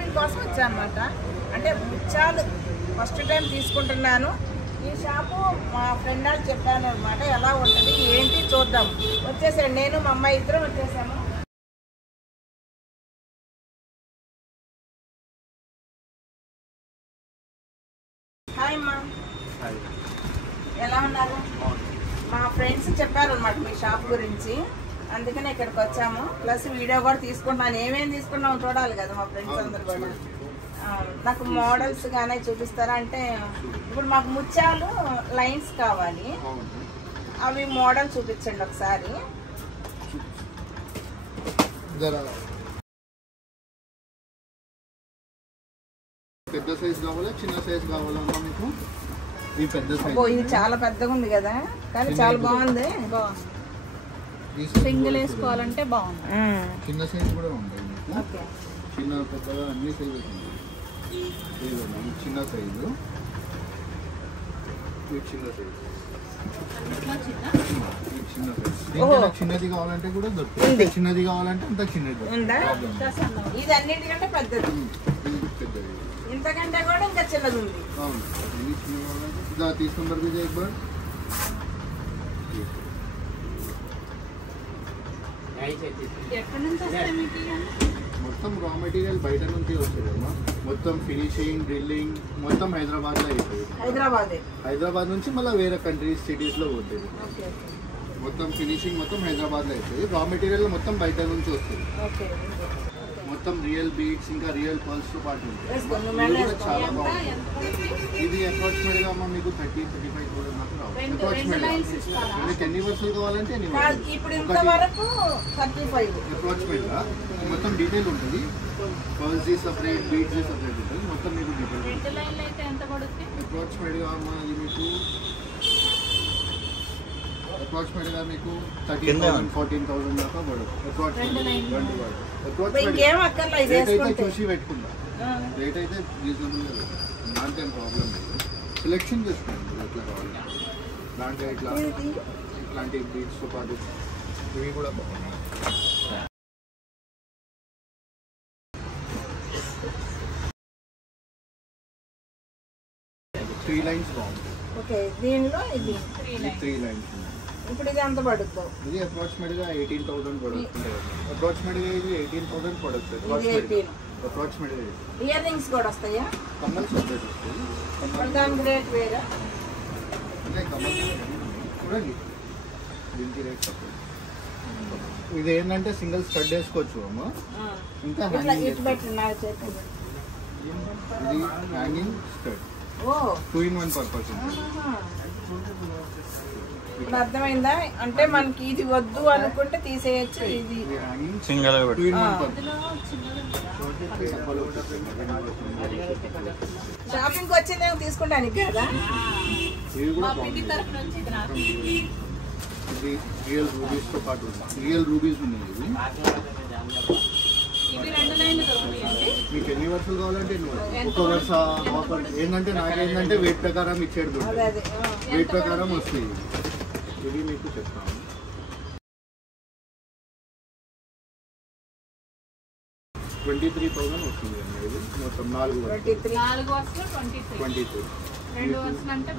Shopping కోసం వచ్చాను అన్నమాట. అంటే ముత్యాలు ఫస్ట్ టైం తీసుకుంటున్నాను. ఈ షాపు మా ఫ్రెండ్ వాళ్ళు చెప్పాను అనమాట, ఎలా ఉంటుంది ఏంటి చూద్దాం. వచ్చేసాను, నేను మా అమ్మాయి ఇద్దరం వచ్చేసాము. హాయ్ అమ్మా, ఎలా ఉన్నారు? మా ఫ్రెండ్స్ చెప్పారు అనమాట మీ షాప్ గురించి, అందుకనే ఇక్కడికి వచ్చాము. ప్లస్ వీడియో కూడా తీసుకుంటున్నాను. ఏమేమి తీసుకున్నాము చూడాలి కదా మా ఫ్రెండ్స్ అందరు కూడా. నాకు మోడల్స్ గానే చూపిస్తారా? అంటే ఇప్పుడు మాకు ముత్యాలు లైన్స్ కావాలి, అవి మోడల్ చూపించండి ఒకసారి. పెద్ద సైజ్ కావాలా చిన్న సైజ్ కావాలా మీకు? ఇది పెద్ద సైజ్. ఇది చాలా పెద్దగా ఉంది కదా, కానీ చాలా బాగుంది. సింగిల్ వేసుకోవాలంటే బాగుంది. చిన్న సైజ్ కూడా ఉంటాయి మీకు. చిన్న పెద్దగా అన్ని సైజెస్ ఉంటాయి. చిన్న సైజు, చిన్న సైజు, చిన్న సైజు. చిన్నది కావాలంటే కూడా దొరుకుతుంది. చిన్నది కావాలంటే అంత చిన్నది. ఇది అన్నిటికంటే పెద్దది, పెద్దది ఇంతకంటే కూడా ఇంకా చిన్నది ఉంది. అవును, ఇది చిన్న కావాలంటే తీసుకుంటారు. ఇది ఎక్కడ నుంచి వస్తాయి మీకు? మొత్తం రా మెటీరియల్ బయట నుంచి వస్తుందమ్మా. మొత్తం ఫినిషింగ్ డ్రిల్లింగ్ మొత్తం హైదరాబాద్లో అవుతుంది. హైదరాబాద్ నుంచి మళ్ళీ వేరే కంట్రీస్ సిటీస్లో పోతుంది. మొత్తం ఫినిషింగ్ మొత్తం హైదరాబాద్లో అవుతుంది. రా మెటీరియల్ మొత్తం బయట నుంచి వస్తుంది. మొత్తం రియల్ బీట్స్ ఇంకా రియల్ పర్ల్స్ తో పాటు ఉంటుంది. చాలా బాగుంటుంది. ఇది అప్రాక్సిమేట్గా అమ్మ మీకు 30-35,000 దాకా రావచ్చు. అప్రాక్సిమేట్గా మీకు ఎన్ని వర్షాలు కావాలంటే ఎన్ని అప్రాక్సిమేట్గా మొత్తం డీటెయిల్ ఉంటుంది. పర్ల్స్ సపరేట్, బీట్స్ సపరేట్ ఉంటుంది. మొత్తం మీకు డీటెయిల్ అప్రాక్సిమేట్గా అమ్మ ఇది మీకు అప్రాక్సిమేట్గా మీకు 13,000-14,000 దాకా పడుతుంది. రేట్ అయితే చూసి పెట్టుకుందాం. రేట్ అయితే రీజనబుల్గా దాంట్లో ఏం ప్రాబ్లం లేదు. సెలెక్షన్ చేసుకోండి ఎట్లా కావాలి. దాంట్లో ఇట్లాంటి బీట్స్తో పాటు ఇవి కూడా బాగున్నాయి. 3 లైన్స్ బాగుంటుంది. దీనిలో ఇది 3 లైన్స్. ఇప్పుడు ఇది ఎంత పడుతుంది? ఇది అప్రాక్సిమేట్గా 18,000 పడుతుంది. అప్రాక్సిమేట్గా ఇది 18,000 పడుతుంది. అప్రాక్సిమేట్గా ఇయర్ రింగ్స్ కూడా వస్తాయా? కమ్మల్ సపరేట్ వస్తుంది. దానికి రేట్ వేరే అంటే కమ్మల్ చూడండి, దీనికి రేట్ సపరేట్. ఇది ఏంటంటే సింగిల్ స్టడ్ వేసుకోవచ్చు అమ్మ. ఇంకా ఇది హ్యాంగింగ్ స్టడ్ 2-in-1 పర్పస్. ఇప్పుడు అర్థమైందా? అంటే మనకి ఇది వద్దు అనుకుంటే తీసేయచ్చు. ఇది సింగిల్ 2-in-1 పర్పస్. షాపింగ్ వచ్చిందే తీసుకుంటానికి కదా. ఇది రియల్ రూబీస్ తో పాటు రియల్ రూబీస్ ఉన్నాయి. మీకు ఎన్ని వర్షాలు కావాలంటే ఒక వర్ష ఆఫర్ ఏంటంటే నాకేంటంటే వెయిట్ ప్రకారం ఇచ్చేది. వెయిట్ ప్రకారం వస్తాయి. ఇది మీకు చెప్తాను. 23,000 వస్తుంది అండి. ఇది మొత్తం 4 వర్షాలు 23. 2 వర్షాలు అంటే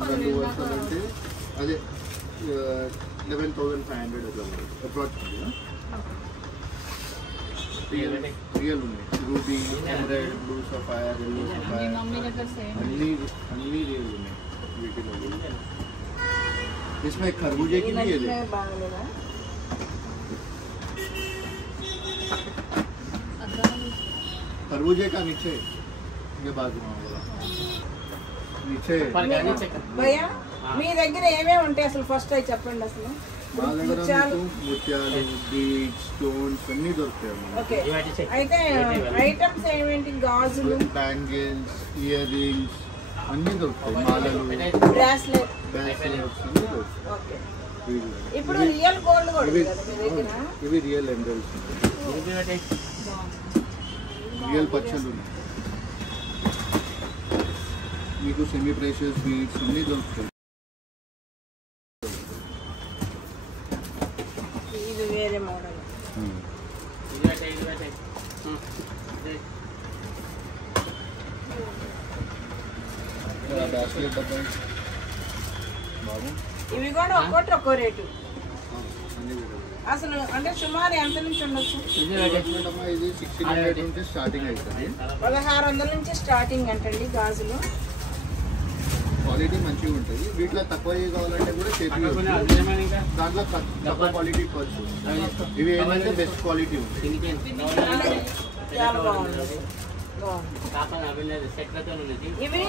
అదే 11,500 అట్లా అప్రాక్సిమేట్గా. రియల్ ఉన్నాయి. Ruby, emerald, blue sapphire, yellow sapphire అన్ని రియల్ ఉన్నాయి వీటిలో. इसमें खरबूजे की नहीं है. खरबूजे का नीचे ये बाजू नीचे భయ్యా మీ దగ్గర ఏమేమి ఉంటాయి అసలు? ఫస్ట్ అవి చెప్పండి. అసలు మా దగ్గర ముత్యాలు, బీడ్స్, స్టోన్స్ అన్ని దొరుకుతాయి. ఓకే, అయితే ఐటమ్స్ ఏమేంటి? గాజులు, బ్యాంగిల్స్, ఇయర్ రింగ్స్ అన్ని దొరుకుతాయి. మాలలు, బ్రాస్లెట్ అన్ని దొరుకుతాయి. ఇప్పుడు రియల్ గోల్డ్ కూడా ఇవి రియల్ ఎంబ్రాయిడరీస్, రియల్ పచ్చళ్ళు ఉన్నాయి. మీకు సెమీ ప్రెషియస్ బీడ్స్ అన్ని దొరుకుతాయి. ఇది వేరే మోడల్. బ్రాస్లెట్ డబ్బా బాబు. ఇవి కూడా ఒక్కోటి ఒక్కో రేటు. అసలు అంటే సుమారు ఎంత నుంచి ఉండొచ్చు? ఇది 1600 నుంచి స్టార్టింగ్ అవుతుంది. 1600 నుంచి స్టార్టింగ్ అంటండి గాజులు. క్వాలిటీ మంచిగా ఉంటుంది. వీటిలో తక్కువ కావాలంటే కూడా చేపించవచ్చు. దాంట్లో తక్కువ క్వాలిటీ పర్సు. ఇవి ఏంటంటే బెస్ట్ క్వాలిటీ ఉంటుంది. చాలా బాగుంది. ఇవి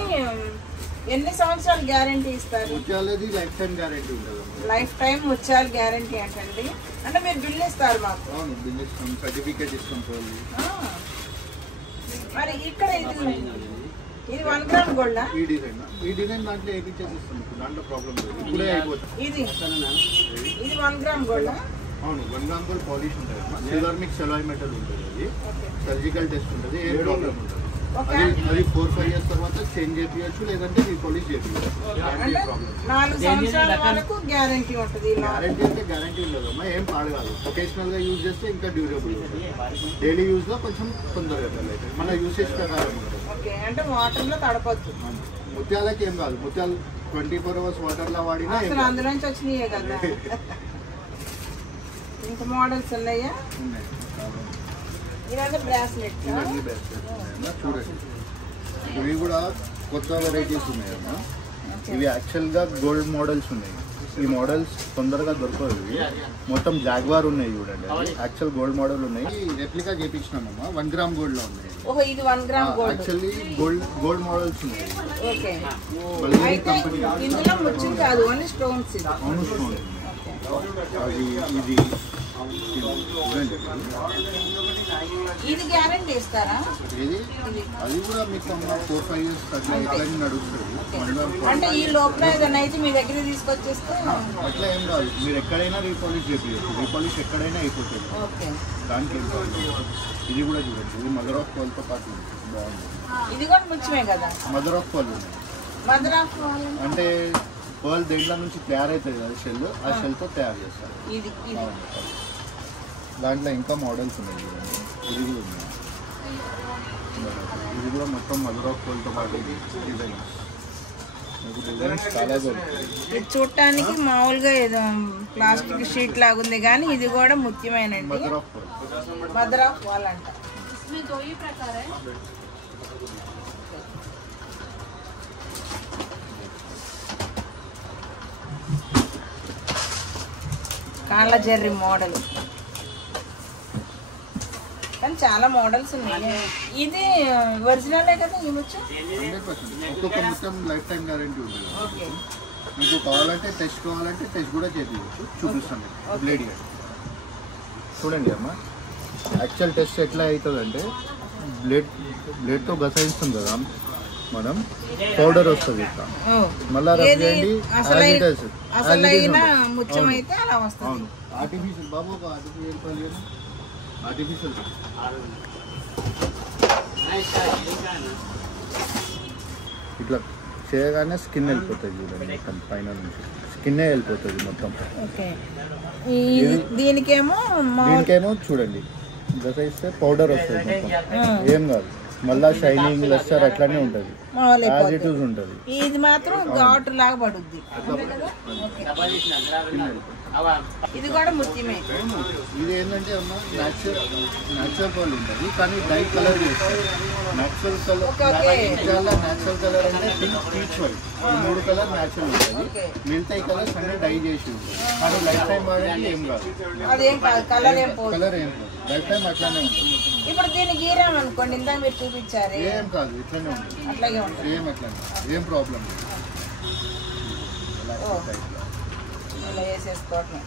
ఎన్ని సంవత్సరాలు గ్యారంటీ ఇస్తారు? ముత్యాలది లైఫ్ టైం గ్యారంటీ ఉంటుంది. లైఫ్ టైం ముత్యాల గ్యారంటీ అంటండి. అంటే మీరు బిల్ ఇస్తారు మాకు? అవును, బిల్ ఇస్తాం, సర్టిఫికేట్ ఇస్తాం. మరి ఇక్కడ ఇది 1 గ్రామ్ గోల్డ్. ఈ డిజైన్ దాంట్లో వేయించేసి ఇస్తాం. దాంట్లో ప్రాబ్లం లేదు, ఇప్పుడే అయిపోతుంది. ఇది 1 గ్రామ్ గోల్డ్. అవును, 1 గ్రామ్ గోల్డ్ పాలిష్ ఉంటుంది. సిల్వర్ మిక్స్ అలాయ్ మెటల్ ఉంటుంది. అది సర్జికల్ టెస్ట్ ఉంటుంది. ఏ ప్రాబ్లం ఉంటుంది. అది 4-5 years తర్వాత చేంజ్ చేయించచ్చు, లేదంటే రీపాలిష్ చేయించచ్చు. 4 సంవత్సరాల వరకు గ్యారంటీ ఉంటుంది. గ్యారంటీ అంటే గ్యారంటీ ఉండదమ్మా, ఏం పాడు కాదు. ఒకేషనల్ గా యూజ్ చేస్తే ఇంకా డ్యూరబుల్ ఉంటుంది. డైలీ యూజ్ లో కొంచెం తొందరగా అవుతుంది. మన యూసేజ్ ప్రకారం ఉంటుంది. అంటే వాటర్ లో తడపొద్దు. ముత్యాలకి ఏం కాదు. ముత్యాలు 24 hours వాటర్ లో వాడినా అందులోంచి వచ్చినాయే కదా. ఇంకా మోడల్స్ ఉన్నాయా? ఇదంతా బ్రాస్లెట్. చూడండి, ఇవి కూడా కొత్త వెరైటీస్ ఉన్నాయమ్మా. ఇవి యాక్చువల్గా గోల్డ్ మోడల్స్ ఉన్నాయి. ఈ మోడల్స్ తొందరగా దొరకదు. ఇవి మొత్తం జాగ్వార్ ఉన్నాయి చూడండి. యాక్చువల్ గోల్డ్ మోడల్ ఉన్నాయి. రెప్లికా చేపించినామమ్మా. 1 గ్రామ్ గోల్డ్ లో ఉన్నాయి. ఇది 1 gram gold. Actually gold models ఉన్నాయి. ఓకే, అయితే ఇందులో ముచ్చులు కాదు, ఓన్లీ స్టోన్స్. అవును, స్టోన్. అది ఇది ఇది గ్యారంటీ ఇస్తారా? ఇది అది కూడా మీకు 4-5 years అట్లా నడుస్తుంది. అంటే ఈ లోపల ఏదైనా అయితే మీ దగ్గర తీసుకొచ్చేస్తే అట్లా ఏం కాదు. మీరు ఎక్కడైనా రీపాలిష్ చేపించచ్చు. రీపాలిష్ ఎక్కడైనా అయిపోతుంది. దానికి ఏం కాదు. ఇది కూడా చూడండి, ఇది మదర్ ఆఫ్ పాల్ తో పాటు బాగుంది. ఇది కూడా ముఖ్యమే కదా. Mother of pearl mother of pearl అంటే పర్ల్ దేంట్లో నుంచి తయారవుతుంది కదా, షెల్. ఆ షెల్తో తయారు చేస్తారు. దాంట్లో ఇంకా మోడల్స్ ఉన్నాయి చూడండి. ఇది కూడా ఉంది. ఇది కూడా మొత్తం మదర్ ఆఫ్ పర్ల్తో పాటు డిజైన్స్. చాలా దొరుకుతుంది. ఇది చూడటానికి మామూలుగా ఏదో ప్లాస్టిక్ షీట్ లాగుంది, కానీ ఇది కూడా ముఖ్యమైనండి. Mother of pearl, mother of pearl అంట. కాళ్ళ జర్రి మోడల్, కానీ చాలా మోడల్స్ ఉన్నాయి. ఇది ఒరిజినలే కదా ఈ ముచ్చు? 100%. ఒక్కొక్క ముత్యం లైఫ్ టైం గ్యారంటీ ఉంటుంది. మీకు కావాలంటే టెస్ట్ కూడా చేయించవచ్చు. చూపిస్తాను బ్లేడ్. చూడండి అమ్మా, యాక్చువల్ టెస్ట్ ఎట్లా అవుతుందంటే బ్లేడ్తో గసాయిస్తాం కదా మనం, పౌడర్ వస్తుంది ఇట్లా. మళ్ళీ ఆర్టిఫిషియల్ బాబు, ఒక ఆర్టిఫిషియల్ ఇట్లా చేయగానే స్కిన్ వెళ్ళిపోతుంది చూడండి. మొత్తం పైన నుంచి స్కిన్నే వెళ్ళిపోతుంది మొత్తం. దీనికేమో చూడండి, గసైస్తే పౌడర్ వస్తుంది మొత్తం. ఏం కాదు. మళ్ళా షైనింగ్ లెస్టర్ అట్లానే ఉంటుంది. ఇది మాత్రం ఘాటు లాగా పడుద్ది. ఇది కూడా ముఖ్యమే. ఇది ఏంటంటే అమ్మా, న్యాచురల్ కలర్ ఉంటుంది, కానీ డై కలర్ చేస్తారు. న్యాచురల్ కలర్ అంటే పింక్, పీచ్, వైట్, ఈ 3 కలర్ న్యాచురల్ ఉంటుంది. మిగతా ఈ కలర్స్ అన్ని డై చేసి ఉంటుంది. కానీ లైఫ్ టైం వాడేది ఏం కాదు. కలర్ ఏం లైఫ్ టైం అట్లానే ఉంటుంది. ఇప్పుడు దీన్ని గీరాం అనుకోండి, ఇందాక మీరు చూపించారు, ఏం కాదు, ఇట్లానే ఉంటుంది. అట్లాగే ఉంటుంది. ఏం ప్రాబ్లం లేదు. ఇలా వేసేసుకోవటం,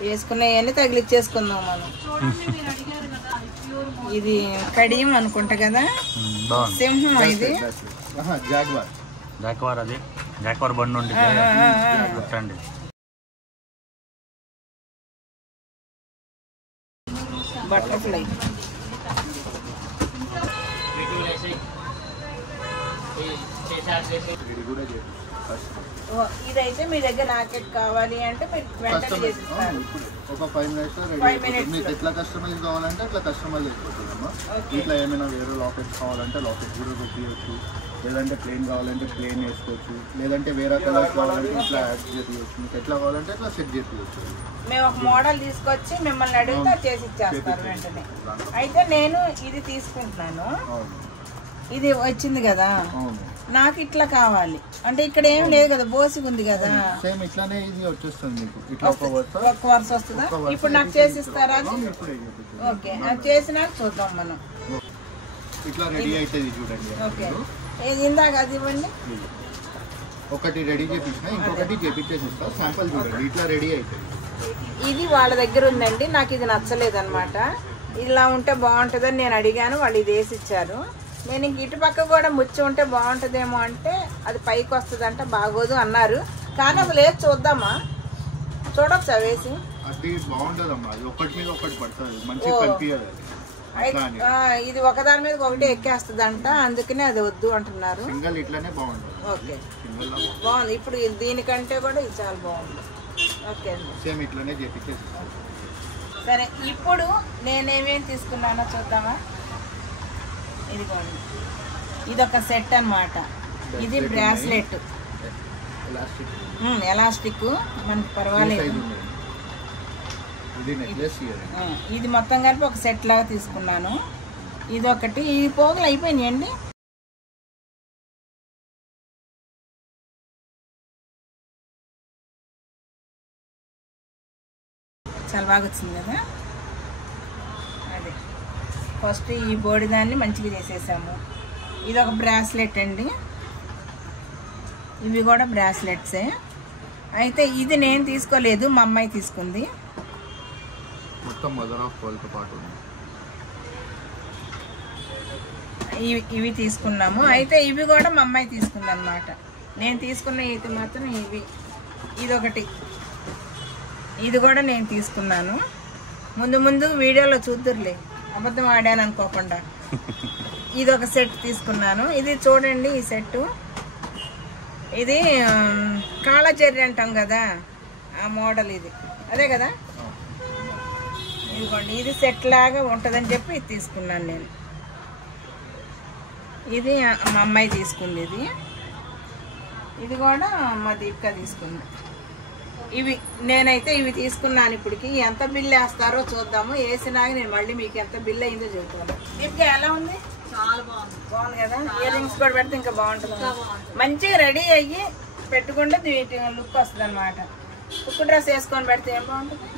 వేసుకున్నాయన్నీ తగిలిచ్చేసుకుందాం మనం. ఇది కడియం అనుకుంటా కదా, సింహం. ఇది జాక్వార్, అది జాక్వార్ బండి ఉండి బటర్ఫ్లై. ఇదైతే మీ దగ్గర లాకెట్ కావాలి అంటే మీరు వెంటనే చేసిస్తారు. ఒక 5 మినిట్స్ రెడీ. మీకు ఎట్లా కస్టమైజ్ కావాలంటే అట్లా కస్టమైజ్ అయిపోతుందమ్మా. ఇట్లా ఏమైనా వేరే లాకెట్స్ కావాలంటే లాకెట్ కూడా పెట్టియచ్చు, లేదంటే ప్లేన్ కావాలంటే ప్లేన్ వేసుకోవచ్చు, లేదంటే వేరే కలర్స్ కావాలంటే ఇట్లా యాడ్ చేయవచ్చు. మీకు ఎట్లా కావాలంటే అట్లా సెట్ చేయవచ్చు. మేము ఒక మోడల్ తీసుకొచ్చి మిమ్మల్ని అడిగితే చేసి ఇచ్చేస్తారు వెంటనే. అయితే నేను ఇది తీసుకుంటున్నాను, ఇది వచ్చింది కదా, నాకు ఇట్లా కావాలి అంటే ఇక్కడ ఏం లేదు కదా, బోసిగా ఉంది కదా. సేమ్ ఇట్లానే ఇది వచ్చేస్తుంది మీకు. ఇట్లా ఒక వరుస వస్తుందా? ఇప్పుడు నాకు చేసి ఇస్తారా? ఓకే, అది చేసినాక చూద్దాం మనం. ఇట్లా రెడీ అవుతుంది చూడండి. ఓకే, ఏది ఇందాక అది ఇవ్వండి. ఒకటి రెడీ చేపించిన, ఇంకొకటి చేపించేసి ఇస్తా. శాంపుల్ చూడండి, ఇట్లా రెడీ అవుతుంది. ఇది వాళ్ళ దగ్గర ఉందండి, నాకు ఇది నచ్చలేదు అనమాట. ఇలా ఉంటే బాగుంటుందని నేను అడిగాను, వాళ్ళు ఇది వేసి ఇచ్చారు. నేను ఇంక ఇటు పక్క కూడా ముచ్చి ఉంటే బాగుంటుందేమో అంటే అది పైకి వస్తుందంట, బాగోదు అన్నారు. కానీ అసలు ఏది చూద్దామా, చూడొచ్చా వేసి? అది బాగుంటుందమ్మా, ఒకటి మీద ఒకటి పడుతుంది, మంచిగా కనిపించాలి. ఇది ఒకదాని మీద ఒకటి ఎక్కేస్తుందంట, అందుకనే అది వద్దు అంటున్నారు. సింగల్ ఇట్లానే బాగుంటుంది. ఓకే, బాగుంది. ఇప్పుడు దీనికంటే కూడా ఇది చాలా బాగుంది. ఓకే అండి, సేమ్ ఇట్లానే చేపించేసి. సరే, ఇప్పుడు నేనేమేమి తీసుకున్నానో చూద్దామా? ఇదిగోండి, ఇది ఒక సెట్ అన్నమాట. ఇది బ్రాస్లెట్, ఎలాస్టిక్, మనకి పర్వాలేదు. ఇది మొత్తం కలిపి ఒక సెట్ లాగా తీసుకున్నాను. ఇది ఒకటి. ఈ పోగులు అయిపోయినాయండి. చాలా బాగా వచ్చింది కదా. అదే ఫస్ట్ ఈ బోడి దాన్ని మంచిగా చేసేసాము. ఇది ఒక బ్రాస్లెట్ అండి, ఇవి కూడా బ్రాస్లెట్సే. అయితే ఇది నేను తీసుకోలేదు, మా అమ్మాయి తీసుకుంది. మొత్తం మదర్ ఆఫ్ పర్ల్తో పాటు ఇవి తీసుకున్నాము. అయితే ఇవి కూడా మా అమ్మాయి తీసుకుంది అన్నమాట. నేను తీసుకున్న ఇది మాత్రం ఇవి. ఇదొకటి, ఇది కూడా నేను తీసుకున్నాను. ముందు ముందు వీడియోలో చూద్దురులే, అబద్ధం ఆడాను అనుకోకుండా. ఇది ఒక సెట్ తీసుకున్నాను. ఇది చూడండి, ఈ సెట్టు ఇది కాళాచెర్రి అంటాం కదా, ఆ మోడల్ ఇది, అదే కదా. ఇదిగోండి, ఇది సెట్ లాగా ఉంటుందని చెప్పి ఇది తీసుకున్నాను నేను. ఇది మా అమ్మాయి తీసుకుంది. ఇది కూడా మా దీపిక తీసుకుంది. ఇవి నేనైతే ఇవి తీసుకున్నాను. ఇప్పటికి ఎంత బిల్ వేస్తారో చూద్దాము. వేసినాక నేను మళ్ళీ మీకు ఎంత బిల్ అయిందో చెబుతాను. దీపిక ఎలా ఉంది? చాలా బాగుంది. బాగుంది కదా. ఇయర్ రింగ్స్ కూడా పెడితే ఇంకా బాగుంటుంది. మంచిగా రెడీ అయ్యి పెట్టుకుంటే లుక్ వస్తుంది అనమాట. ఉక్కు డ్రెస్ వేసుకొని పెడితే ఏం బాగుంటుంది.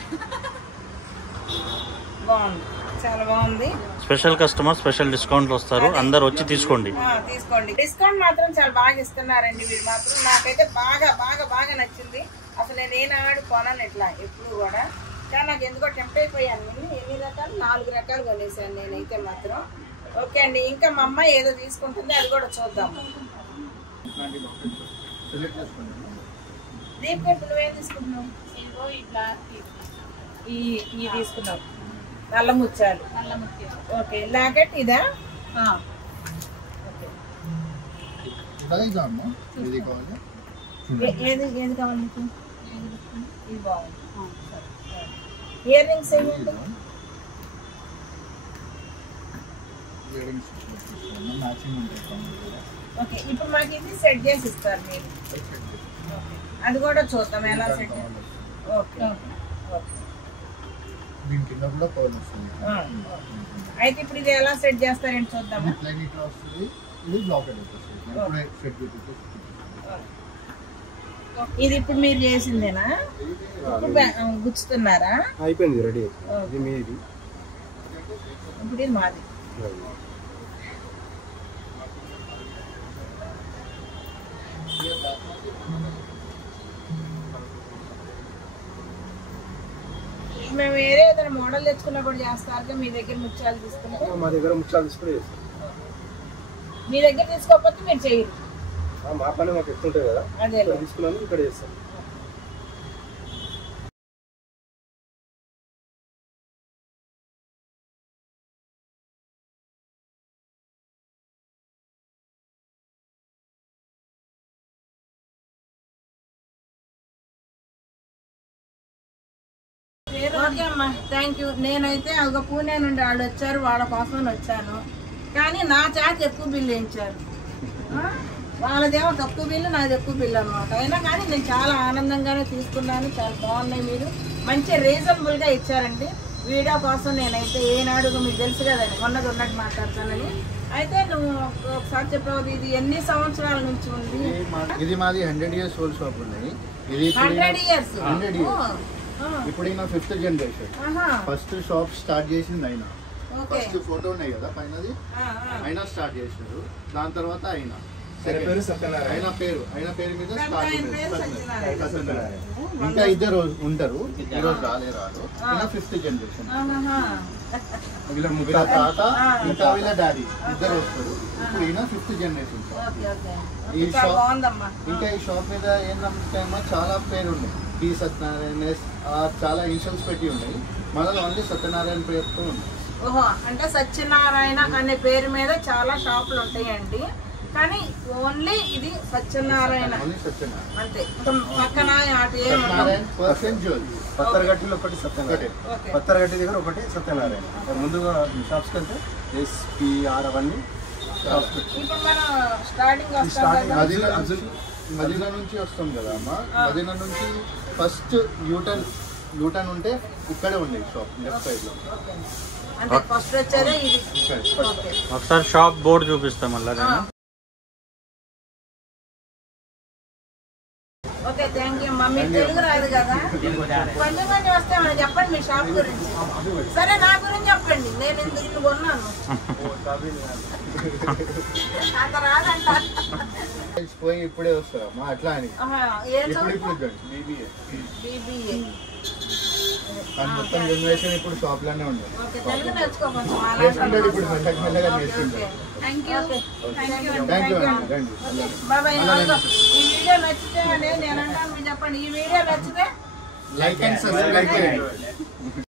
బాగుంది, చాలా బాగుంది. స్పెషల్ కస్టమర్ స్పెషల్ డిస్కౌంట్లు వస్తారు, అందరు వచ్చి తీసుకోండి. తీసుకోండి. డిస్కౌంట్ మాత్రం చాలా బాగా ఇస్తున్నారండి వీళ్ళు మాత్రం. నాకైతే బాగా బాగా బాగా నచ్చింది. అసలు నేను ఏనాడు కొనను ఇట్లా ఎప్పుడు కూడా, కానీ నాకు ఎందుకో టెంప్ట్ అయిపోయాను. ఎన్ని రకాలు, 4 రకాలు కొనేసాను నేనైతే మాత్రం. ఓకే అండి, ఇంకా మా అమ్మాయి ఏదో తీసుకుంటుంది, అది కూడా చూద్దాము. దీప్ ఇప్పుడు నువ్వేం తీసుకుంటున్నావు? ఈ తీసుకున్నావు, నల్ల ముత్యాలు. ఓకే, లాకెట్ ఇదా? ఏది ఏది కావాలి మీకు? ఇది బాగుంది. ఇయర్ రింగ్స్ ఏమిటి? ఓకే, ఇప్పుడు మాకు ఇది సెట్ చేసి ఇస్తారు మీరు. అది కూడా చూద్దాం ఎలా సెట్. ఓకే ఓకే, అయితే ఇప్పుడు ఇది ఎలా సెట్ చేస్తారంటే చూద్దాము. ఇది ఇప్పుడు మీరు చేసిందేనా? గుచ్చుతున్నారా? అయిపోయింది, రెడీ. ఇప్పుడు ఇది మాది. మేము వేరే ఏదైనా మోడల్ తెచ్చుకున్నా కూడా చేస్తారు. మీ దగ్గర ముత్యాలు తీసుకుంటే? మా దగ్గర ముత్యాలు తీసుకుని మీ దగ్గర తీసుకోకపోతే మీరు చేయరు. మా పని మాకు ఎక్కువ ఉంటుంది కదా, అదే తీసుకున్నాను, ఇక్కడ చేస్తాం. ఓకే అమ్మా, థ్యాంక్ యూ. నేనైతే ఒక పూణే నుండి వాళ్ళు వచ్చారు, వాళ్ళ కోసం వచ్చాను. కానీ నా చేత ఎక్కువ బిల్లు వేయించారు. వాళ్ళదేమో తక్కువ బిల్లు, నాది ఎక్కువ బిల్లు అనమాట. అయినా కానీ నేను చాలా ఆనందంగానే తీసుకున్నాను. చాలా బాగున్నాయి. మీరు మంచి రీజనబుల్గా ఇచ్చారండి. వీడియో కోసం నేనైతే ఏనాడు మీకు తెలుసు కదండి, ఉన్నది ఉన్నట్టు మాట్లాడతానని. అయితే నువ్వు ఒకసారి చెప్పావు, ఇది ఎన్ని సంవత్సరాల నుంచి ఉంది? ఇది మాది 100 years ఓల్డ్ షాప్ ఉన్నాయి. ఇది 100 years. ఇప్పుడు ఈయన 5th generation. First shop start చేసింది ఆయన. ఫస్ట్ ఫోటో ఉన్నాయి కదా పైనది, ఆయన స్టార్ట్ చేసినారు. దాని తర్వాత ఆయన ఆయన పేరు మీద స్టార్ట్. ఇంకా ఇద్దరు ఉంటారు, ఈరోజు రాలేరు. ఈయన 5th జనరేషన్. వీళ్ళ తాత ఇంకా వీళ్ళ డాడీ ఇద్దరు వస్తారు. ఇప్పుడు ఈయన 5th జనరేషన్. ఈ షాప్ ఇంకా ఈ షాప్ మీద ఏంటంటే చాలా పేరు ఉన్నాయి. పి సత్యనారాయణ, చాలా ఇనిషియల్స్ పెట్టి ఉన్నాయి. మనలో ఓన్లీ సత్యనారాయణ పేరుతో ఉంది. ఓహో, అంటే సత్యనారాయణ అనే పేరు మీద చాలా షాపులు ఉంటాయండి. కానీ ఓన్లీ ఇది సత్యనారాయణ అంతే. పక్కన పత్తరగట్టిలో ఒకటి సత్యనారాయణ, పత్తరగట్టి దగ్గర ఒకటి సత్యనారాయణ. ముందుగా షాప్స్కి వెళ్తే SPR అవన్నీ షాప్స్. ఇప్పుడు మనం స్టార్టింగ్ మదీనా నుంచి వస్తాం కదా అమ్మ. మదీనా నుంచి ఫస్ట్ యూటర్న్ ఉంటే ఇక్కడే ఉంది షాప్, లెఫ్ట్ సైడ్ లో. అంటే ఫస్ట్ వచ్చేదే ఇది. ఒకసారి షాప్ బోర్డు చూపిస్తాం మళ్ళీ. ఓకే, థ్యాంక్ యూ అమ్మా. మీకు తెలుగు రాదు కదా, కొంచెం వస్తే మనం చెప్పండి మీ షాప్ గురించి. సరే, నా గురించి చెప్పండి. నేను ఇందుకు కొన్నాను, అంత రాదంట. పోయి ఇప్పుడే వస్తారమ్మా అట్లా అని. BBA మొత్తం జనరేషన్ ఇప్పుడు షాప్ లోనే ఉండదు. తెలుగు నేర్చుకో కొంచెం. ఇప్పుడు మెల్లగా నేర్చుకుంటారు. బాబాయ్, ఈ వీడియో నచ్చితే నేను అంటాను, మీరు చెప్పండి. ఈ వీడియో నచ్చితే లైక్ అండ్ సబ్స్క్రైబ్ చేయండి.